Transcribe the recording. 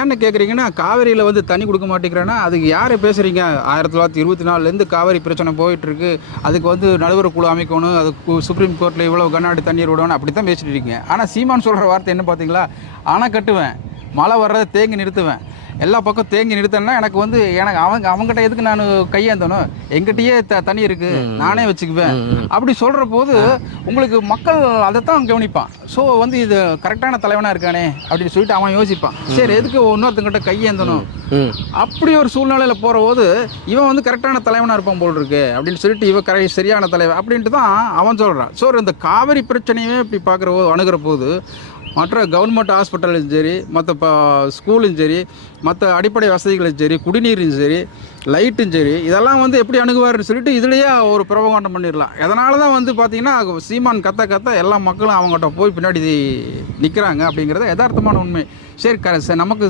ஏன்னு கேட்குறீங்கன்னா, காவேரியில வந்து தண்ணி குடுக்க மாட்டேங்கிறேன்னா, அதுக்கு யாரு பேசுறீங்க? 1924லேருந்து காவேரி பிரச்சனை போயிட்டுருக்கு. அதுக்கு வந்து நடுவர் குழு அமைக்கணும். அதுக்கு சுப்ரீம் கோர்ட்ல இவ்வளோ கன அடி தண்ணீர் விடணும். அப்படி தான் பேசிட்டு இருக்கீங்க. ஆனா சீமான் சொல்ற வார்த்தை என்ன பார்த்தீங்களா? அணை கட்டுவேன். மழை வர்றத தேங்கி நிறுத்துவேன். எல்லா பக்கம் தேங்கி நிறுத்தன்னா எனக்கு வந்து எனக்கு அவங்ககிட்ட எதுக்கு நான் கையேந்தணும்? எங்கிட்டயே தண்ணி இருக்கு. நானே வச்சுக்குவேன். அப்படி சொல்ற போது உங்களுக்கு மக்கள் அதைத்தான் கவனிப்பான். ஸோ வந்து இது கரெக்டான தலைவனா இருக்கானே அப்படின்னு சொல்லிட்டு அவன் யோசிப்பான். சரி எதுக்கு இன்னொருத்தங்கிட்ட கையேந்தணும்? அப்படி ஒரு சூழ்நிலையில போற போது இவன் வந்து கரெக்டான தலைவனா இருப்பான் போல் இருக்கு அப்படின்னு சொல்லிட்டு இவன் சரியான தலைவன் அப்படின்ட்டு தான் அவன் சொல்றான். ஸோ இந்த காவிரி பிரச்சனையுமே இப்படி பார்க்குற அணுகிற போது மற்ற கவர்மெண்ட் ஹாஸ்பிட்டலும் சரி, மற்ற ஸ்கூலும் சரி, மற்ற அடிப்படை வசதிகளும் சரி, குடிநீரும் சரி, லைட்டும் சரி, இதெல்லாம் வந்து எப்படி அணுகுவார்னு சொல்லிட்டு இதுலேயே ஒரு பிரபகாண்டம் பண்ணிடலாம். அதனால தான் வந்து பார்த்தீங்கன்னா சீமான் கத்த எல்லா மக்களும் அவங்ககிட்ட போய் பின்னாடி நிற்கிறாங்க அப்படிங்கிறது யதார்த்தமான உண்மை. சரி நமக்கு